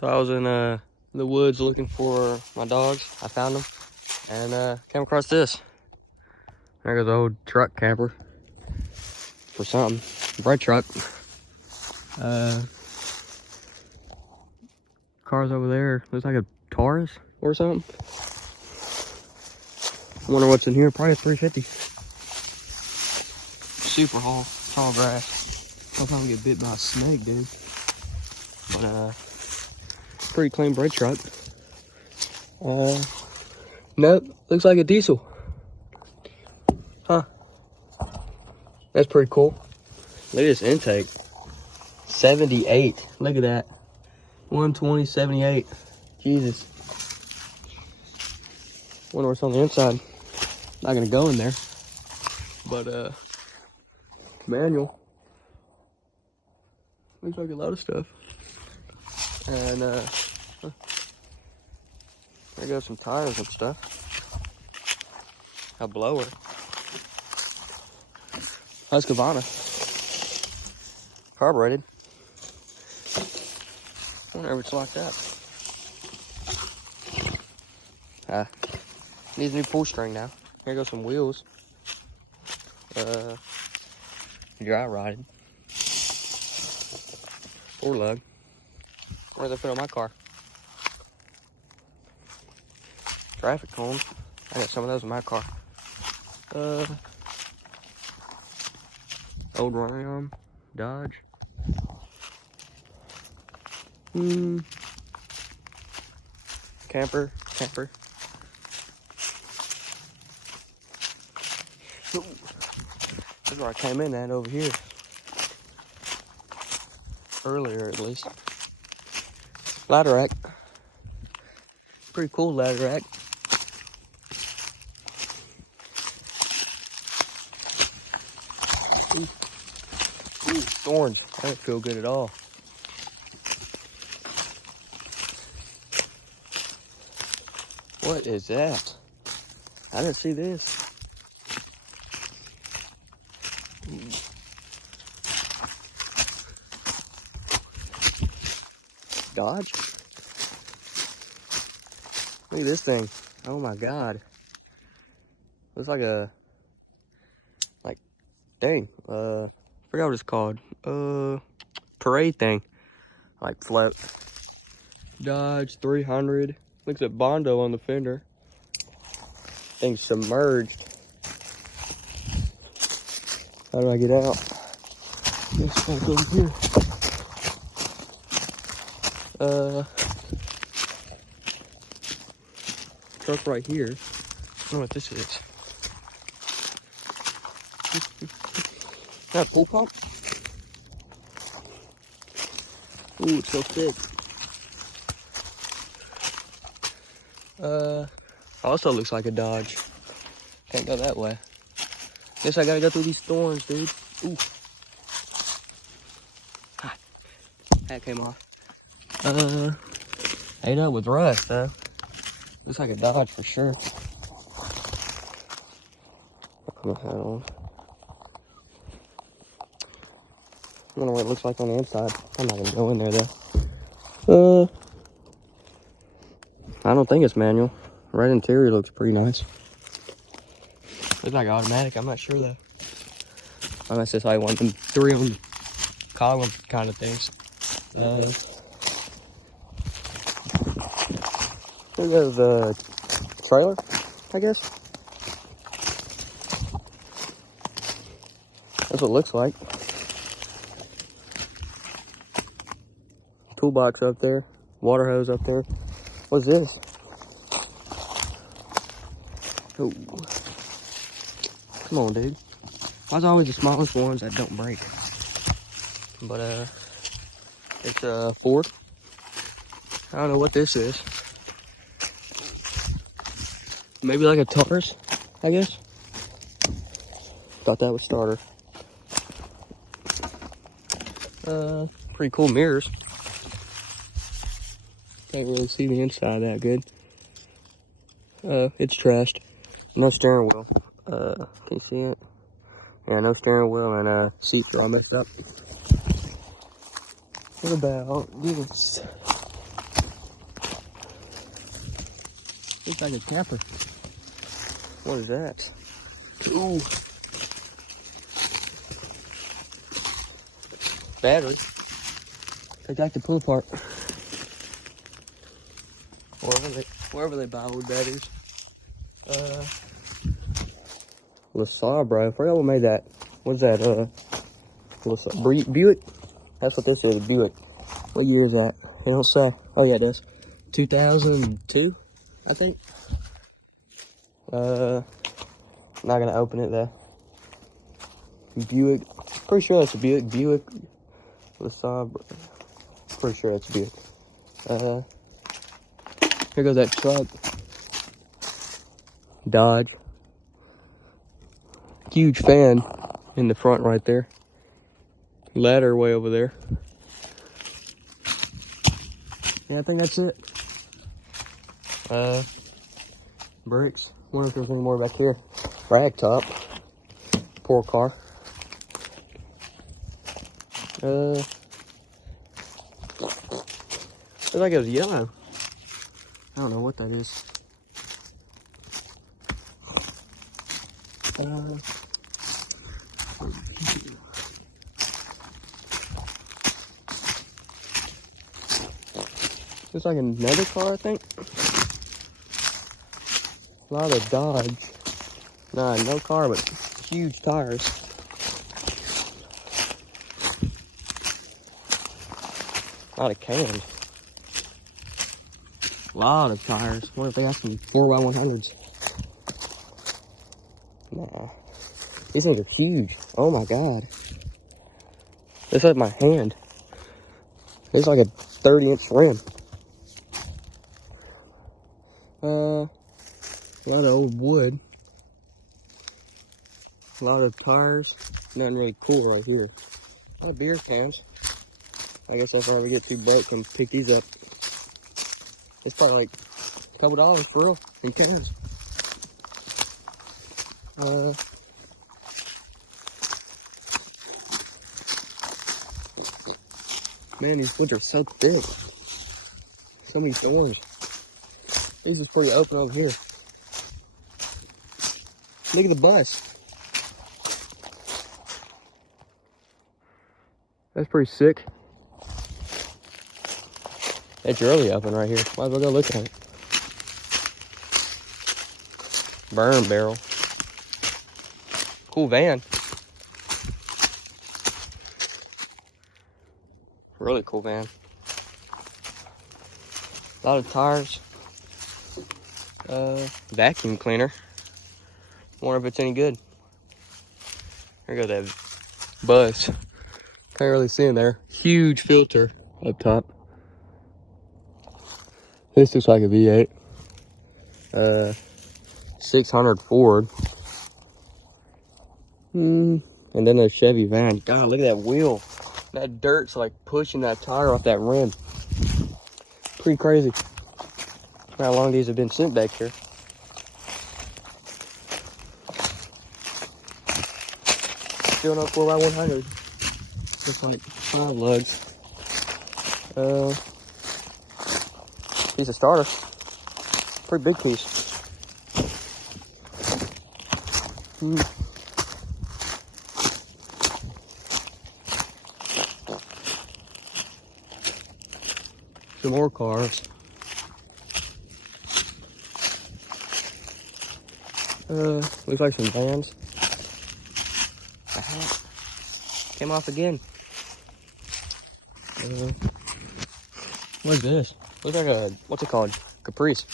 So I was in the woods looking for my dogs. I found them and came across this. There goes the old truck camper for something. Bread truck. Car's over there. Looks like a Taurus or something. I wonder what's in here. Probably a 350. Super tall grass. Hope I don't get bit by a snake, dude. But pretty clean bread truck. Nope, looks like a diesel. Huh. That's pretty cool. Look at this intake. 78. Look at that. 120, 78. Jesus. Wonder what's on the inside. Not gonna go in there. But manual. Looks like a lot of stuff. And there goes some tires and stuff. A blower. Husqvarna. Carbureted. I wonder if it's locked up. Needs a new pull string now. Here goes some wheels. Dry rotted. 4 lug. Where they fit on my car? Traffic cones. I got some of those in my car. Old Ram, Dodge. Camper. Ooh. That's where I came in at over here. Earlier, at least. Ladder rack. Pretty cool ladder rack. Ooh, thorns. That didn't feel good at all. What is that? I didn't see this. Dodge? Look at this thing. Oh my God. Looks like a, dang, forgot what it's called. Parade thing. Like float. Dodge 300. Looks at Bondo on the fender. Thing's submerged. How do I get out? Let's back over here. Truck right here. I don't know what this is. That pool pump? Ooh, it's so thick. Also looks like a Dodge. Can't go that way. Guess I gotta go through these thorns, dude. Ooh. Ah, that came off. Ate up with rust, though. Looks like a Dodge for sure. I'll put my hat on. I wonder what it looks like on the inside. I'm not gonna go in there though. I don't think it's manual. Red interior looks pretty nice. Looks like automatic. I'm not sure though. Unless it's like one of them 3 column kind of things. There's a trailer, I guess. That's what it looks like. Toolbox up there. Water hose up there. What's this? Oh. Come on, dude. Why's always the smallest ones that don't break? But, it's a Ford. I don't know what this is. Maybe like a Taurus, I guess. Thought that was starter. Pretty cool mirrors. Can't really see the inside that good. It's trashed. No steering wheel. Can you see it? Yeah, no steering wheel and seats are all messed up. What about this? Looks like a camper. What is that? Ooh. Battery. They got the pull apart. Wherever they buy old batteries. LaSabre. I forgot what made that. What's that? Buick? That's what this is, a Buick. What year is that? It don't say. Oh yeah, it does. 2002, I think. Not gonna open it though. Buick. Pretty sure that's a Buick. Buick. LaSabre. Pretty sure that's a Buick. Here goes that truck. Dodge. Huge fan in the front right there. Ladder way over there. Yeah, I think that's it. Bricks. Wonder if there's any more back here. Rag top. Poor car. Looks like it was yellow. I don't know what that is. Looks like another car, I think. A lot of Dodge. Nah, no car, but huge tires. A lot of cans. A lot of tires. What if they got some 4x100s? Nah. These things are huge. Oh my god. It's like my hand. It's like a 30-inch rim. A lot of old wood. A lot of tires. Nothing really cool right here. A lot of beer cans. I guess that's why we get 2 bucks and pick these up. It's probably like a couple dollars for real in cans. Man, these woods are so thick. So many thorns. These is pretty open over here. Look at the bus. That's pretty sick. It's really open right here. Might as well go look at it. Burn barrel. Cool van. Really cool van. A lot of tires. Vacuum cleaner. Wonder if it's any good. Here goes that bus. Can't really see in there. Huge filter up top. This looks like a V8. 600 Ford. And then a Chevy van. God, look at that wheel. That dirt's like pushing that tire off that rim. Pretty crazy. How long these have been sitting back here. Still no 4x100. Looks like 5 lugs. Piece of starter. Pretty big piece. Some more cars. Looks like some vans. Came off again. What is this? Looks like a, what's it called? Caprice.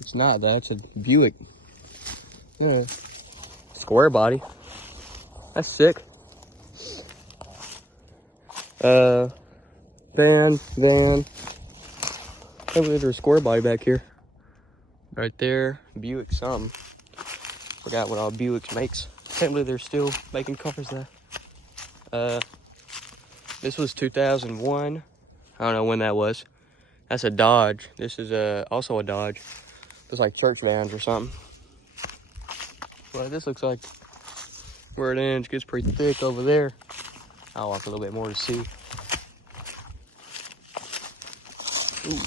It's not that, it's a Buick. Yeah. Square body. That's sick. Van. I believe there's a square body back here. Right there. Buick something. Forgot what all Buicks makes. Can't believe they're still making cars there. This was 2001. I don't know when that was. That's a Dodge. This is also a Dodge. Looks like church vans or something. Well, this looks like where it ends. Gets pretty thick over there. I'll walk a little bit more to see. Ooh.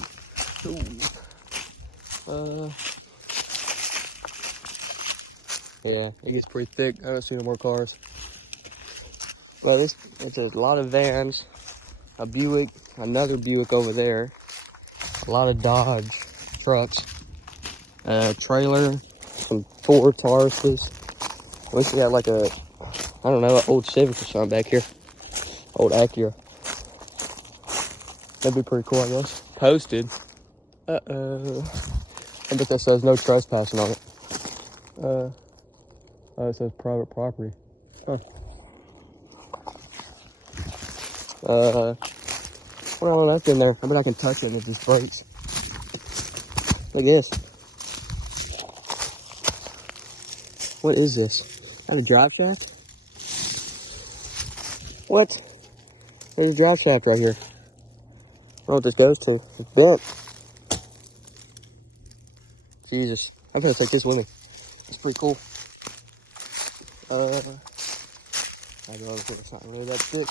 Yeah, it gets pretty thick. I don't see no more cars. But it's a lot of vans, a Buick, another Buick over there, a lot of Dodge trucks, a trailer, some Ford Tauruses. I wish we had like a, I don't know, an old Civic or something back here. Old Acura. That'd be pretty cool, I guess. Posted. Uh-oh. I bet that says no trespassing on it. Oh, it says private property. Huh. Well, that's in there. I bet I can touch it and it just breaks. Look at this. What is this? Is that a drive shaft? What? There's a drive shaft right here. I don't know what this goes to. It's bent. Jesus. I'm gonna take this with me. It's pretty cool. I don't know if it's not really that thick.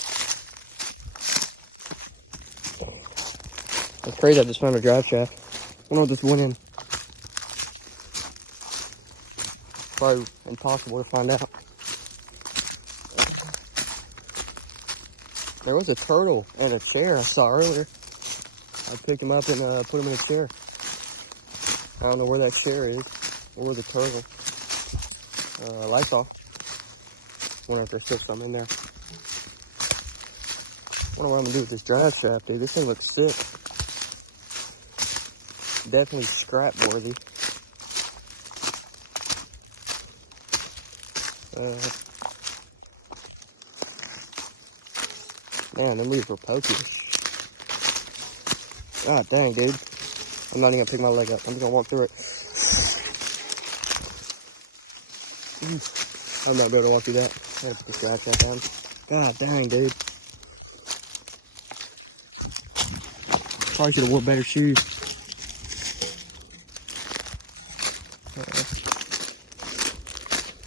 That's crazy, I just found a drive shaft. I wonder what this went in. Probably impossible to find out. There was a turtle and a chair I saw earlier. I picked him up and put him in a chair. I don't know where that chair is or the turtle. Lights off. Wonder if there's still something in there. Wonder what I'm gonna do with this drive shaft, dude. This thing looks sick. Definitely scrap worthy. Man, them leaves were pokey. God dang, dude. I'm not even gonna pick my leg up. I'm just gonna walk through it. I'm not gonna be able to walk through that. I gotta put this drive shaft down. God dang, dude. Probably should have wore better shoes.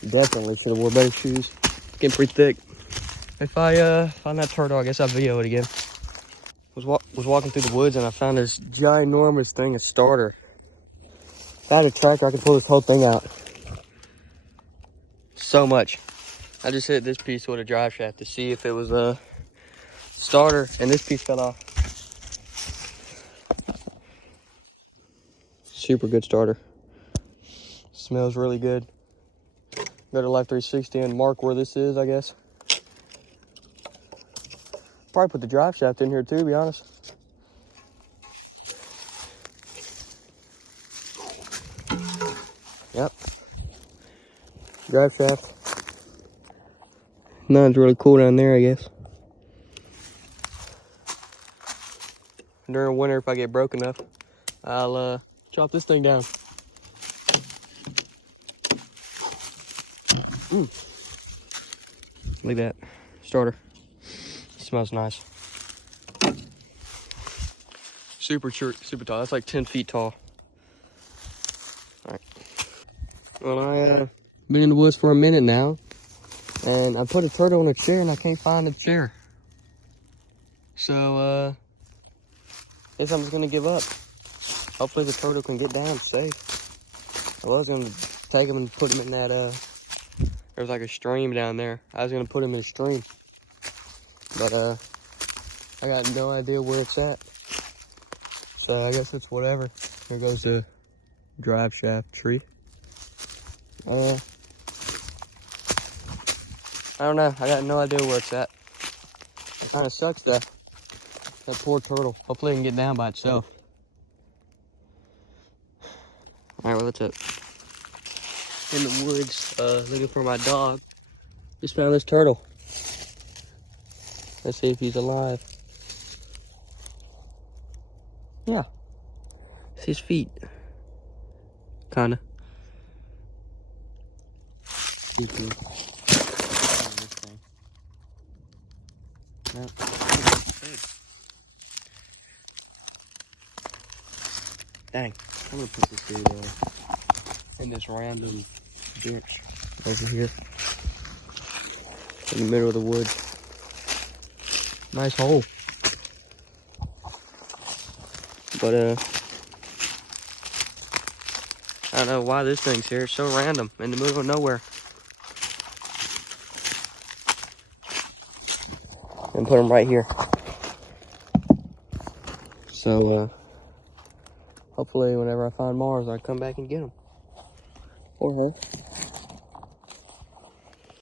Definitely should have wore better shoes. Getting pretty thick. If I find that turtle, I guess I'll video it again. Was walking through the woods and I found this ginormous thing, a starter. If I had a tractor, I could pull this whole thing out. So much. I just hit this piece with a drive shaft to see if it was a starter, and this piece fell off. Super good starter. Smells really good. Go to Life 360 and mark where this is, I guess. Probably put the drive shaft in here too, to be honest. Yep. Drive shaft. Nothing's really cool down there, I guess. During winter, if I get broke enough, I'll chop this thing down. Look at that starter. Smells nice. Super tall. That's like 10 feet tall. All right. Well, I've been in the woods for a minute now, and I put a turtle in a chair, and I can't find the chair. So, I guess I'm just gonna give up. Hopefully the turtle can get down safe. I was gonna take him and put him in that, there's like a stream down there. I was gonna put him in a stream. But, I got no idea where it's at. So I guess it's whatever. There goes the drive shaft tree. I don't know. I got no idea where it's at. It kind of sucks though. That poor turtle. Hopefully it can get down by itself. All right, well, that's it. In the woods, looking for my dog. Just found this turtle. Let's see if he's alive. Yeah. See his feet. Kinda. Nope. Dang. I'm gonna put this dude in this random bench over here. In the middle of the woods. Nice hole. But I don't know why this thing's here. It's so random, in the middle of nowhere. And put them right here. So, hopefully whenever I find Mars, I come back and get them. Or her.